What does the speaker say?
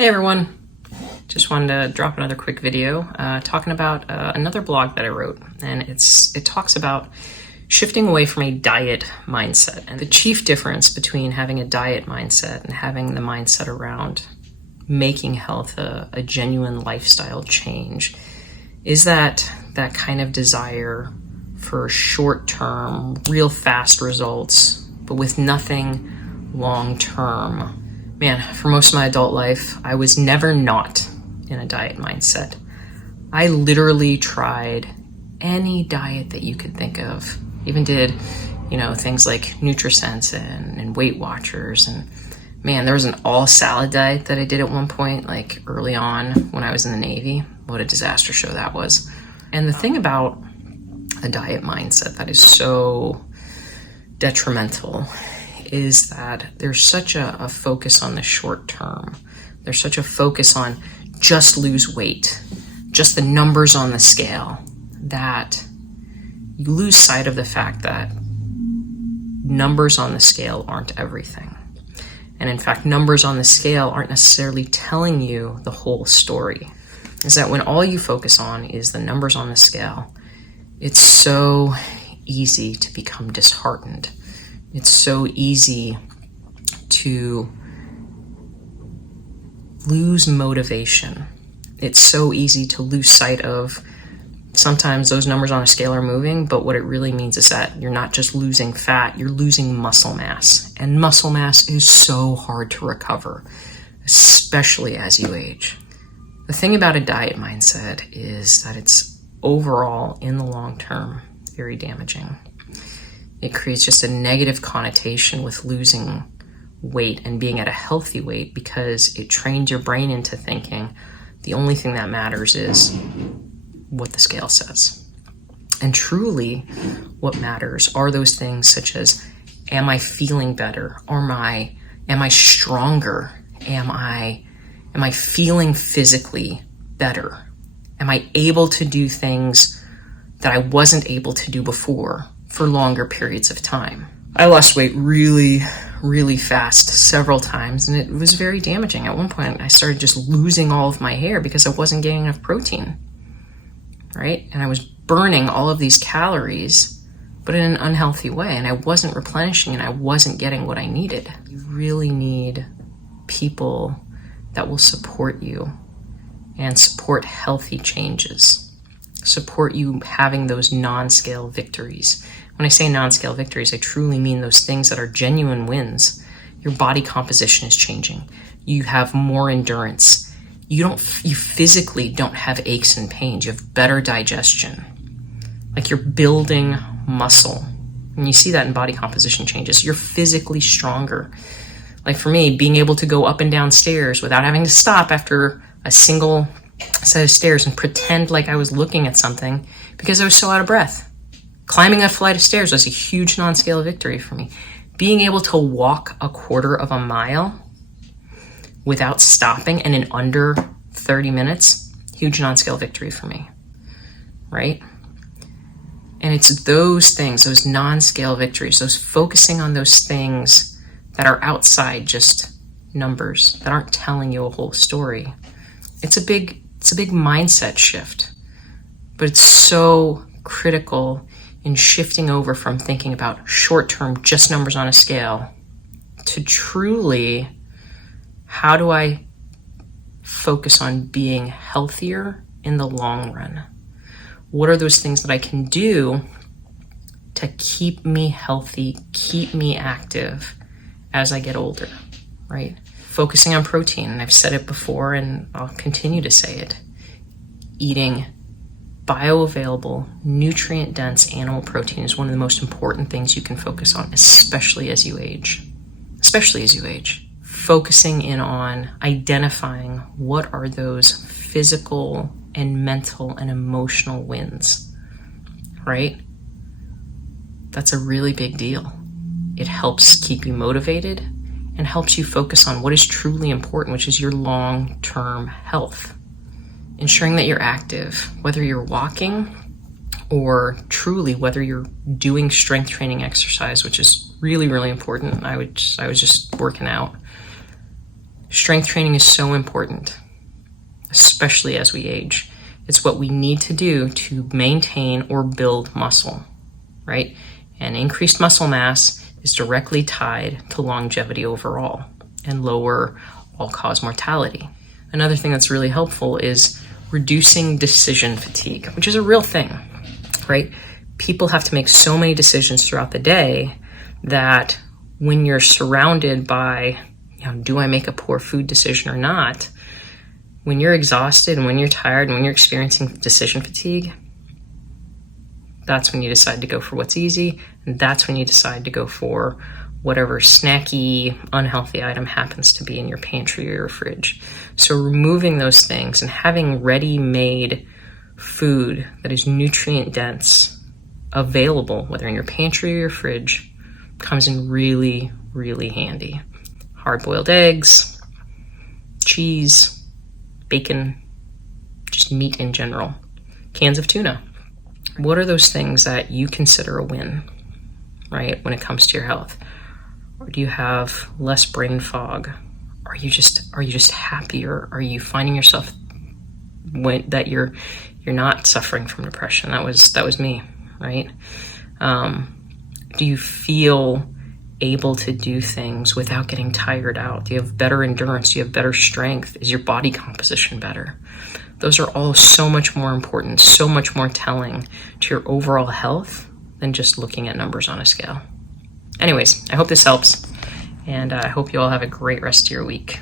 Hey everyone, just wanted to drop another quick video talking about another blog that I wrote, and it talks about shifting away from a diet mindset. And the chief difference between having a diet mindset and having the mindset around making health a genuine lifestyle change is that kind of desire for short-term, real fast results, but with nothing long-term. Man, for most of my adult life, I was never not in a diet mindset. I literally tried any diet that you could think of. Even did, things like Nutrisense and Weight Watchers. And man, there was an all salad diet that I did at one point, like early on when I was in the Navy. What a disaster show that was. And the thing about a diet mindset that is so detrimental is that there's such a focus on the short term. There's such a focus on just lose weight, just the numbers on the scale, that you lose sight of the fact that numbers on the scale aren't everything. And in fact, numbers on the scale aren't necessarily telling you the whole story. Is that when all you focus on is the numbers on the scale, it's so easy to become disheartened. It's so easy to lose motivation. It's so easy to lose sight of sometimes those numbers on a scale are moving, but what it really means is that you're not just losing fat, you're losing muscle mass. And muscle mass is so hard to recover, especially as you age. The thing about a diet mindset is that it's overall, in the long term, very damaging. It creates just a negative connotation with losing weight and being at a healthy weight because it trains your brain into thinking the only thing that matters is what the scale says. And truly, what matters are those things such as, am I feeling better? Am I stronger? Am I feeling physically better? Am I able to do things that I wasn't able to do before for longer periods of time? I lost weight really, really fast several times, and it was very damaging. At one point, I started just losing all of my hair because I wasn't getting enough protein, right? And I was burning all of these calories, but in an unhealthy way, and I wasn't replenishing and I wasn't getting what I needed. You really need people that will support you and support healthy changes, support you having those non-scale victories. When I say non-scale victories, I truly mean those things that are genuine wins. Your body composition is changing. You have more endurance. You physically don't have aches and pains. You have better digestion. Like you're building muscle. And you see that in body composition changes. You're physically stronger. Like for me, being able to go up and down stairs without having to stop after a single set of stairs and pretend like I was looking at something because I was so out of breath. Climbing a flight of stairs was a huge non-scale victory for me. Being able to walk a quarter of a mile without stopping and in under 30 minutes, huge non-scale victory for me, right? And it's those things, those non-scale victories, those focusing on those things that are outside just numbers, that aren't telling you a whole story. It's a big mindset shift, but it's so critical in shifting over from thinking about short-term, just numbers on a scale, to truly, how do I focus on being healthier in the long run? What are those things that I can do to keep me healthy, keep me active as I get older, right? Focusing on protein, and I've said it before and I'll continue to say it. Eating bioavailable, nutrient-dense animal protein is one of the most important things you can focus on, especially as you age. Focusing in on identifying what are those physical and mental and emotional wins, right? That's a really big deal. It helps keep you motivated and helps you focus on what is truly important, which is your long-term health. Ensuring that you're active, whether you're walking or truly whether you're doing strength training exercise, which is really, really important. I was just working out. Strength training is so important, especially as we age. It's what we need to do to maintain or build muscle, right? And increased muscle mass is directly tied to longevity overall and lower all-cause mortality. Another thing that's really helpful is reducing decision fatigue, which is a real thing, right? People have to make so many decisions throughout the day that when you're surrounded by, do I make a poor food decision or not? When you're exhausted and when you're tired and when you're experiencing decision fatigue, that's when you decide to go for what's easy, and that's when you decide to go for whatever snacky, unhealthy item happens to be in your pantry or your fridge. So removing those things and having ready-made food that is nutrient dense available, whether in your pantry or your fridge, comes in really, really handy. Hard-boiled eggs, cheese, bacon, just meat in general, cans of tuna. What are those things that you consider a win, right, when it comes to your health? Or do you have less brain fog? Are you just happier? Are you finding yourself that you're not suffering from depression? That was me, right? Do you feel able to do things without getting tired out? Do you have better endurance? Do you have better strength? Is your body composition better? Those are all so much more important, so much more telling to your overall health than just looking at numbers on a scale. Anyways, I hope this helps, and I hope you all have a great rest of your week.